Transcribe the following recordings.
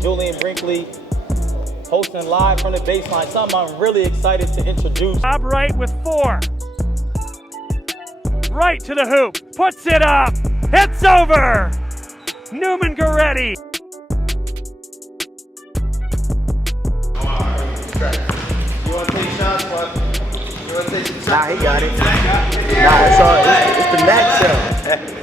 Julian Brinkley, hosting live from the baseline. Something I'm really excited to introduce. Bob Wright with 4. Right to the hoop, puts it up, it's over! Newman Goretti. You want to take shots, bud? You want to take some shots? Nah, he got it. Nah, it's all, it's the next show.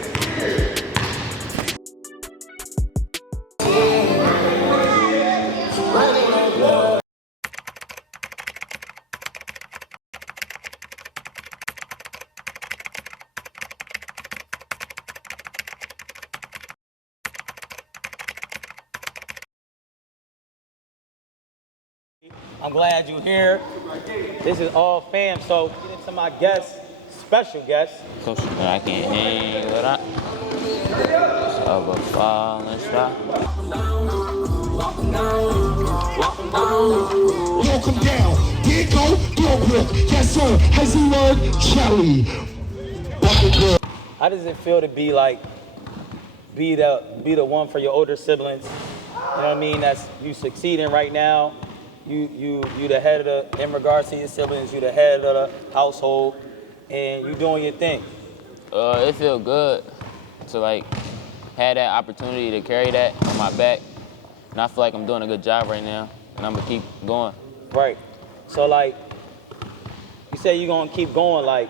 I'm glad you're here. This is all fam, so get into my guest, special guest. Coach, I can't hang with that. Of a falling star. Welcome down. Here go, yes sir. Has he learned Charlie? How does it feel to be like, be the one for your older siblings? You know what I mean? That's you succeeding right now. You the head of the, in regards to your siblings, you the head of the household, and you doing your thing. It feel good to like have that opportunity to carry that on my back, and I feel like I'm doing a good job right now, and I'm gonna keep going. Right. So like, you say you're gonna keep going. Like,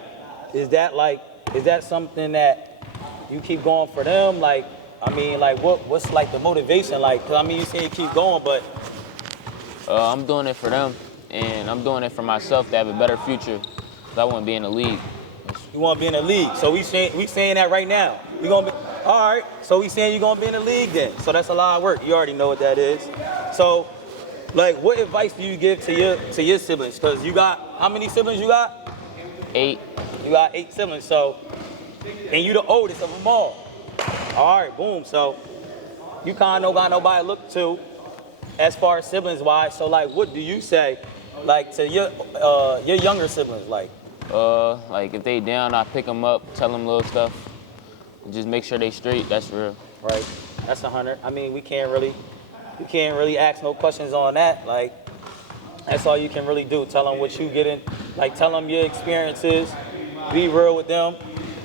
is that something that you keep going for them? Like, I mean, like what's like the motivation? Like, 'cause I mean, you say you keep going, but I'm doing it for them, and I'm doing it for myself to have a better future. 'Cause I want to be in the league. you want to be in the league. So we saying that right now. We gonna be all right. So we saying you're gonna be in the league then. So that's a lot of work. You already know what that is. So, like, what advice do you give to your siblings? Cause you got how many siblings you got? 8. You got 8 siblings. So, and you the oldest of them all. All right, boom. So you kind of don't got nobody to look to as far as siblings wise. So like, what do you say, like to your younger siblings, like? Like if they down, I pick them up, tell them little stuff, just make sure they straight. That's real. Right. That's 100. I mean, we can't really ask no questions on that. Like, that's all you can really do. Tell them what you get in. Like, tell them your experiences. Be real with them,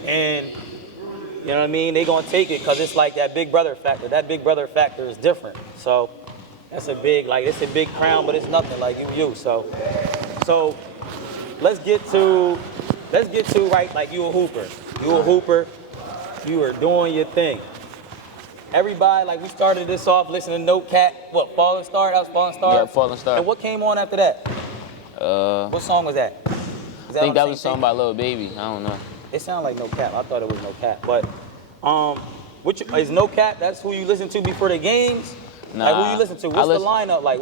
and you know what I mean. They gonna take it because it's like that big brother factor. That big brother factor is different. So that's a big, like, it's a big crown, but it's nothing like you. So let's get to right. Like, you a hooper. You are doing your thing. Everybody, like, we started this off listening to No Cat. What, Falling Star? That was Falling Star? Yeah, Falling Star. And what came on after that? What song was that? I think that was a song by Lil Baby. I don't know. It sounded like No Cap. I thought it was No Cap. But is No Cap, that's who you listen to before the games? Nah. Like, who you listen to? What's the lineup like?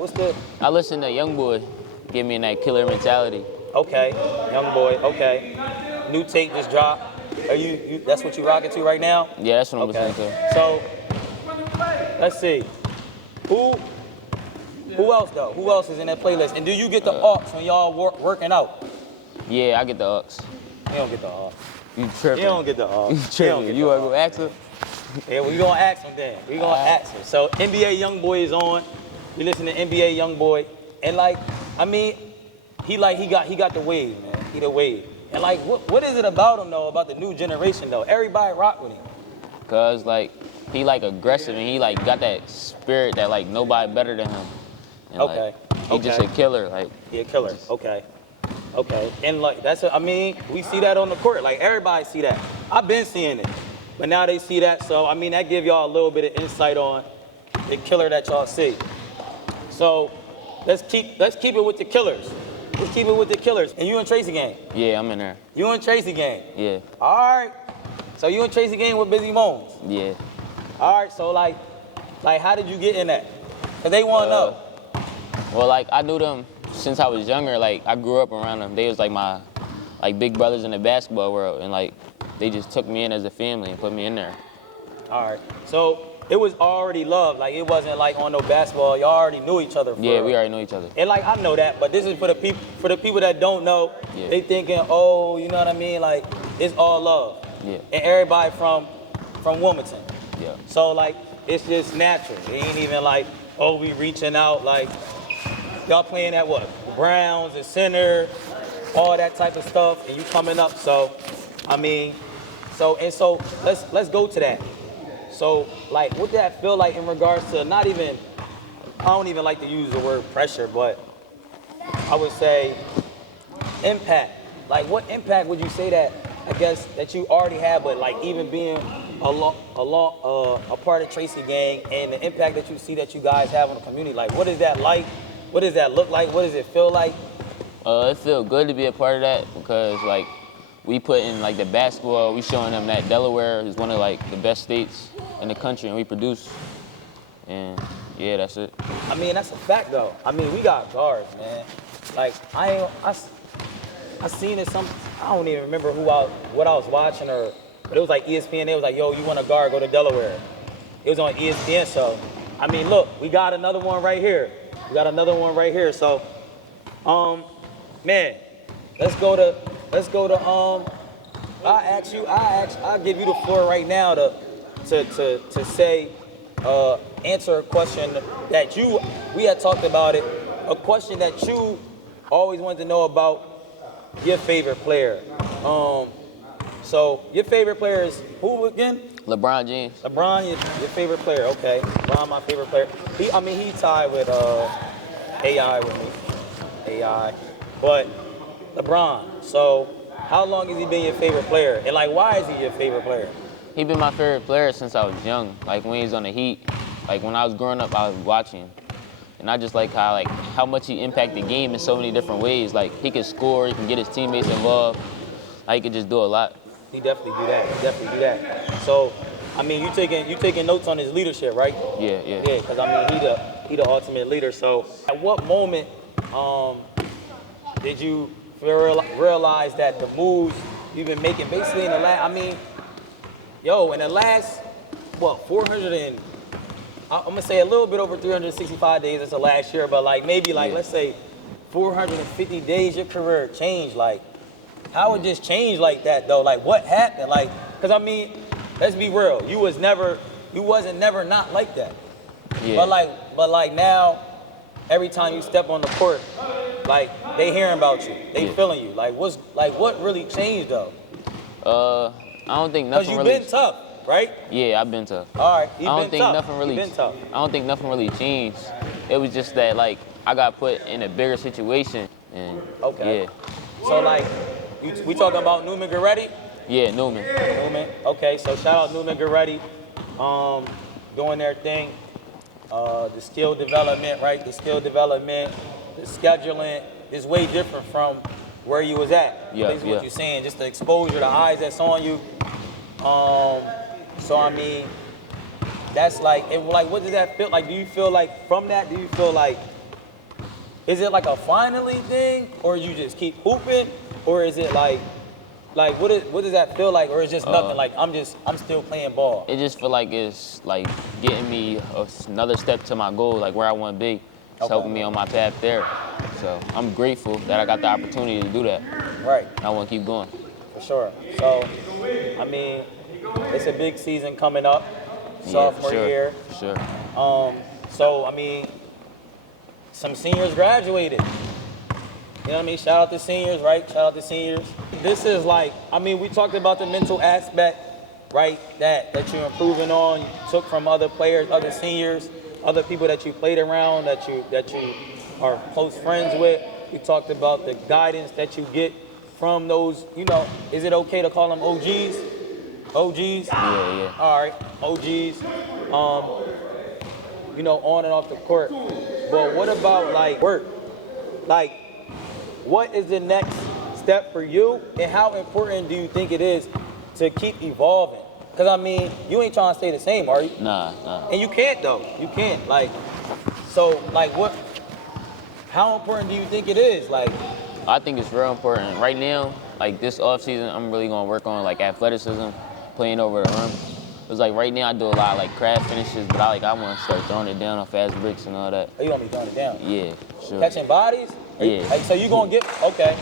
I listen to Youngboy. Give me that killer mentality. Okay, Youngboy, okay. New tape just dropped. Are you that's what you rocking to right now? Yeah, that's what I'm Okay. listening to. So, let's see. Who else though? Who else is in that playlist? And do you get the aux when y'all working out? Yeah, I get the aux. You don't get the aux. You tripping. You don't get the aux. You tripping. You want to go ask her? Yeah, we gonna ask him then. We gonna ask him. So NBA Youngboy is on. We listen to NBA Youngboy, and like, I mean, he got the wave, man. He the wave. And like, what is it about him though? About the new generation though? Everybody rock with him. Cause like he like aggressive and he like got that spirit that like nobody better than him. And, Okay. Like, he just a killer. Like He a killer. Okay. And like I mean, we see that on the court. Like, everybody see that. I've been seeing it, but now they see that. So I mean, that give y'all a little bit of insight on the killer that y'all see. So let's keep it with the killers. Let's keep it with the killers. And you and Tracy gang. yeah, I'm in there. You and Tracy gang. Yeah, All right. So you and Tracy gang with Busy Moans. yeah. All right. So like how did you get in that? Cause they want to know. Well, like I knew them since I was younger. Like I grew up around them. They was like my big brothers in the basketball world, and like they just took me in as a family and put me in there. All right. So it was already love. Like, it wasn't like on no basketball. Y'all already knew each other. Yeah, we already know each other. And like, I know that, but this is for the people that don't know. Yeah. They thinking, oh, you know what I mean? Like, it's all love. Yeah. And everybody from Wilmington. Yeah. So like, it's just natural. It ain't even like, oh, we reaching out, like, y'all playing at what? Browns and center, all that type of stuff, and you coming up. So, I mean, so let's go to that. So, like, what did that feel like in regards to not even, I don't even like to use the word pressure, but I would say impact. Like, what impact would you say that, I guess, that you already had, but like even being a part of Tracy Gang and the impact that you see that you guys have on the community? Like, what is that like? What does that look like? What does it feel like? It feels good to be a part of that because like we put in like the basketball, we showing them that Delaware is one of like the best states in the country and we produce. And yeah, that's it. I mean, that's a fact though. I mean, we got guards, man. Like I seen it I don't even remember what I was watching but it was like ESPN. They was like, yo, you want a guard, go to Delaware. It was on ESPN, so I mean, look, we got another one right here. So, man, let's go to I'll give you the floor right now to say, answer a question that we had talked about it, a question that you always wanted to know about your favorite player. So your favorite player is who again? LeBron James. LeBron, your favorite player, okay. LeBron, my favorite player. He tied with AI with me. AI. But LeBron, so how long has he been your favorite player? And like, why is he your favorite player? He been my favorite player since I was young. Like when he was on the Heat, like when I was growing up, I was watching. And I just like how much he impacted the game in so many different ways. Like he could score, he can get his teammates involved. Like he could just do a lot. He definitely do that. So, I mean, you taking notes on his leadership, right? Yeah. Yeah, because I mean, he the ultimate leader. So, at what moment did you realize that the moves you've been making, basically in the last, I mean, in the last, 400 and, I'm gonna say a little bit over 365 days, it's the last year, but like maybe like, let's say 450 days, your career changed. Like, how it just changed like that though? Like what happened? Like, cause I mean, let's be real. You wasn't never not like that. Yeah. But like now, every time you step on the court, like they hearing about you, they feeling you. Like what really changed though? I don't think nothing really. Cause you've been tough, right? Yeah, I've been tough. All right, I don't think nothing really. You've been tough. I don't think nothing really changed. It was just that like I got put in a bigger situation and okay. Yeah. So like, we talking about Newman Goretti? Yeah, Newman. Okay, so shout out Newman Goretti, doing their thing. The skill development, right? The skill development, the scheduling is way different from where you was at. Yeah, Basically what you're saying, just the exposure, the eyes that's on you. So I mean, that's like, what does that feel like? Do you feel like from that? Do you feel like, is it like a finally thing, or you just keep hooping, or is it like what does that feel like, or is just nothing? Like I'm still playing ball. It just feel like it's like getting me another step to my goal, like where I want to be. It's helping me on my path there. So I'm grateful that I got the opportunity to do that. Right. And I want to keep going. For sure. So, I mean, it's a big season coming up, sophomore year. For sure. So, I mean, some seniors graduated. You know what I mean? Shout out to seniors, right? Shout out to seniors. This is like, I mean, we talked about the mental aspect, right? That you're improving on, you took from other players, other seniors, other people that you played around, that you are close friends with. We talked about the guidance that you get from those, is it okay to call them OGs? OGs? Yeah. All right, OGs. On and off the court. But what about like work? Like, what is the next step for you, and how important do you think it is to keep evolving? Because I mean, you ain't trying to stay the same, are you? Nah. And you can't though. You can't. Like, so like what? How important do you think it is? Like, I think it's real important. Right now, like this off season, I'm really gonna work on like athleticism, playing over the rim. It's like right now I do a lot of like craft finishes, but I want to start throwing it down on fast breaks and all that. Oh, you gonna be throwing it down? Yeah, sure. Catching bodies? Yeah. Like, so you gonna get, okay.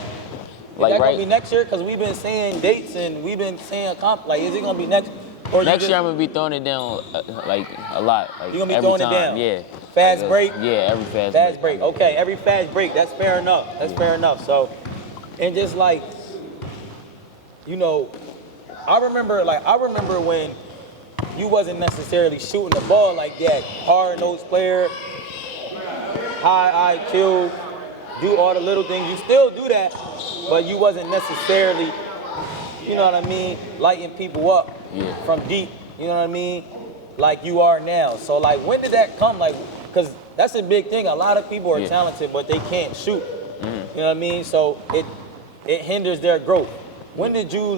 Like, that right. gonna be next year? Because we've been saying dates and we've been saying like, is it gonna be next? Or Next year I'm gonna be throwing it down like a lot. Like you gonna be every throwing time. it down? Yeah. Fast break? Yeah, every fast break. Okay, every fast break. That's fair enough. That's fair enough. So, and just like, you know, I remember when you wasn't necessarily shooting the ball like that. Hard-nosed player, high IQ, do all the little things. You still do that, but you wasn't necessarily, you know what I mean, lighting people up from deep, you know what I mean, like you are now. So like, when did that come? Like, because that's a big thing. A lot of people are talented, but they can't shoot. You know what I mean? So it hinders their growth. When did you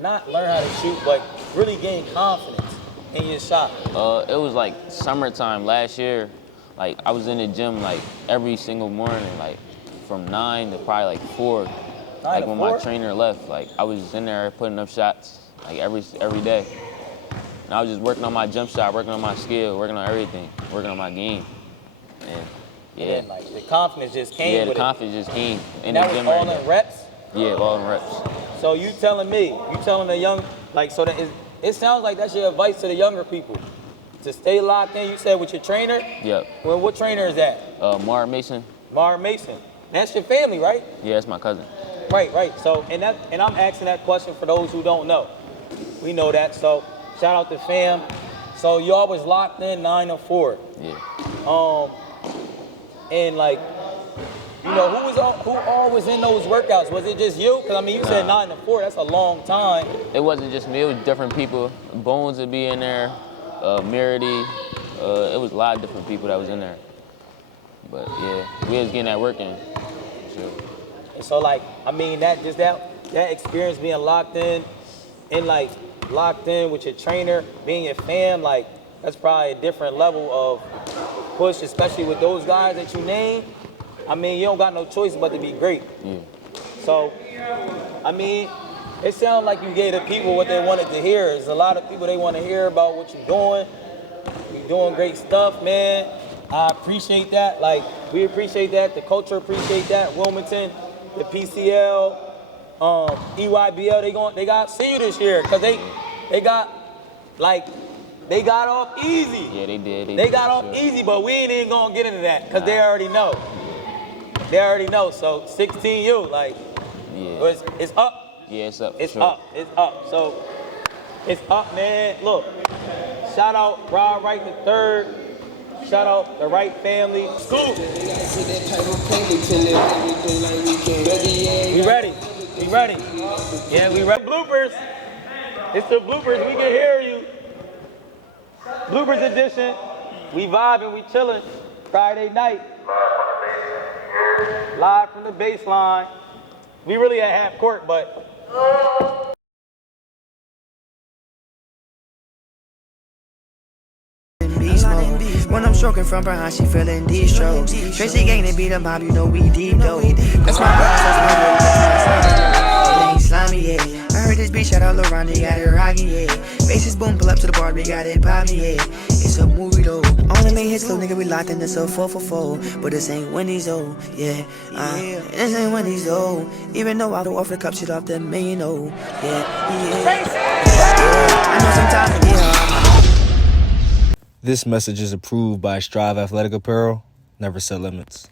not learn how to shoot, but really gain confidence in your shot? It was like summertime last year. Like, I was in the gym like every single morning, like from 9 to probably like 4. Like when my trainer left, like I was in there putting up shots like every day. And I was just working on my jump shot, working on my skill, working on everything, working on my game. And And like the confidence just came. Yeah, the confidence just came in that the gym. Was all in reps? Yeah, all in reps. So you telling the young, like, so that it sounds like that's your advice to the younger people, to stay locked in. You said with your trainer? Yep. Well, what trainer is that? Mark Mason. Mark Mason. That's your family, right? Yeah, that's my cousin. Right. So, and I'm asking that question for those who don't know. We know that. So, shout out to fam. So y'all was locked in 9 to 4. Yeah. And like, you know, who all was in those workouts? Was it just you? Because I mean, you said 9 to 4. That's a long time. It wasn't just me. It was different people. Bones would be in there. Merity. It was a lot of different people that was in there. But yeah, we was getting that work in. Sure. And so like, I mean, that experience being locked in with your trainer, being your fam, like, that's probably a different level of push, especially with those guys that you named. I mean, you don't got no choice but to be great. Yeah. So, I mean, it sounds like you gave the people what they wanted to hear. There's a lot of people, they want to hear about what you're doing. You're doing great stuff, man. I appreciate that. Like, we appreciate that. The culture appreciate that. Wilmington, the PCL, EYBL, they got to see you this year because they got off easy. Yeah, they did. They got off easy, but we ain't even gonna get into that because they already know. They already know. So 16U, like, it's up. Yeah, it's up. It's up. It's up. So it's up, man. Look, shout out Wright the third. Shout out the Wright family. Scoop. We ready. We ready. Yeah, we ready. Bloopers. It's the bloopers. We can hear you. Bloopers edition. We vibing, we chilling. Friday night. Live from the baseline. We really at half court, but. When I'm stroking from behind, she feeling these strokes. Tracy gang to beat them up, you know we deep though. That's my boss, that's my slimy, yeah. I heard this beat, shout out Laurent, they got it rockin', yeah. Bases boom, pull up to the bar, we got it poppin', yeah. It's a movie though. Only make hits, little nigga, we locked in this a 4-for-4. But this ain't Wendy's though, yeah. This ain't Wendy's though. Even though I go off the cup, shit off the million, though. Yeah. I know sometimes, This message is approved by Strive Athletic Apparel. Never set limits.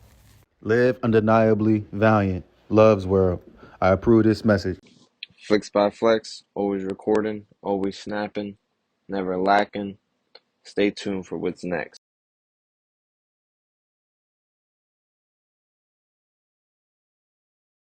Live undeniably valiant. Love's world. I approve this message. Flex by Flex, always recording, always snapping, never lacking. Stay tuned for what's next.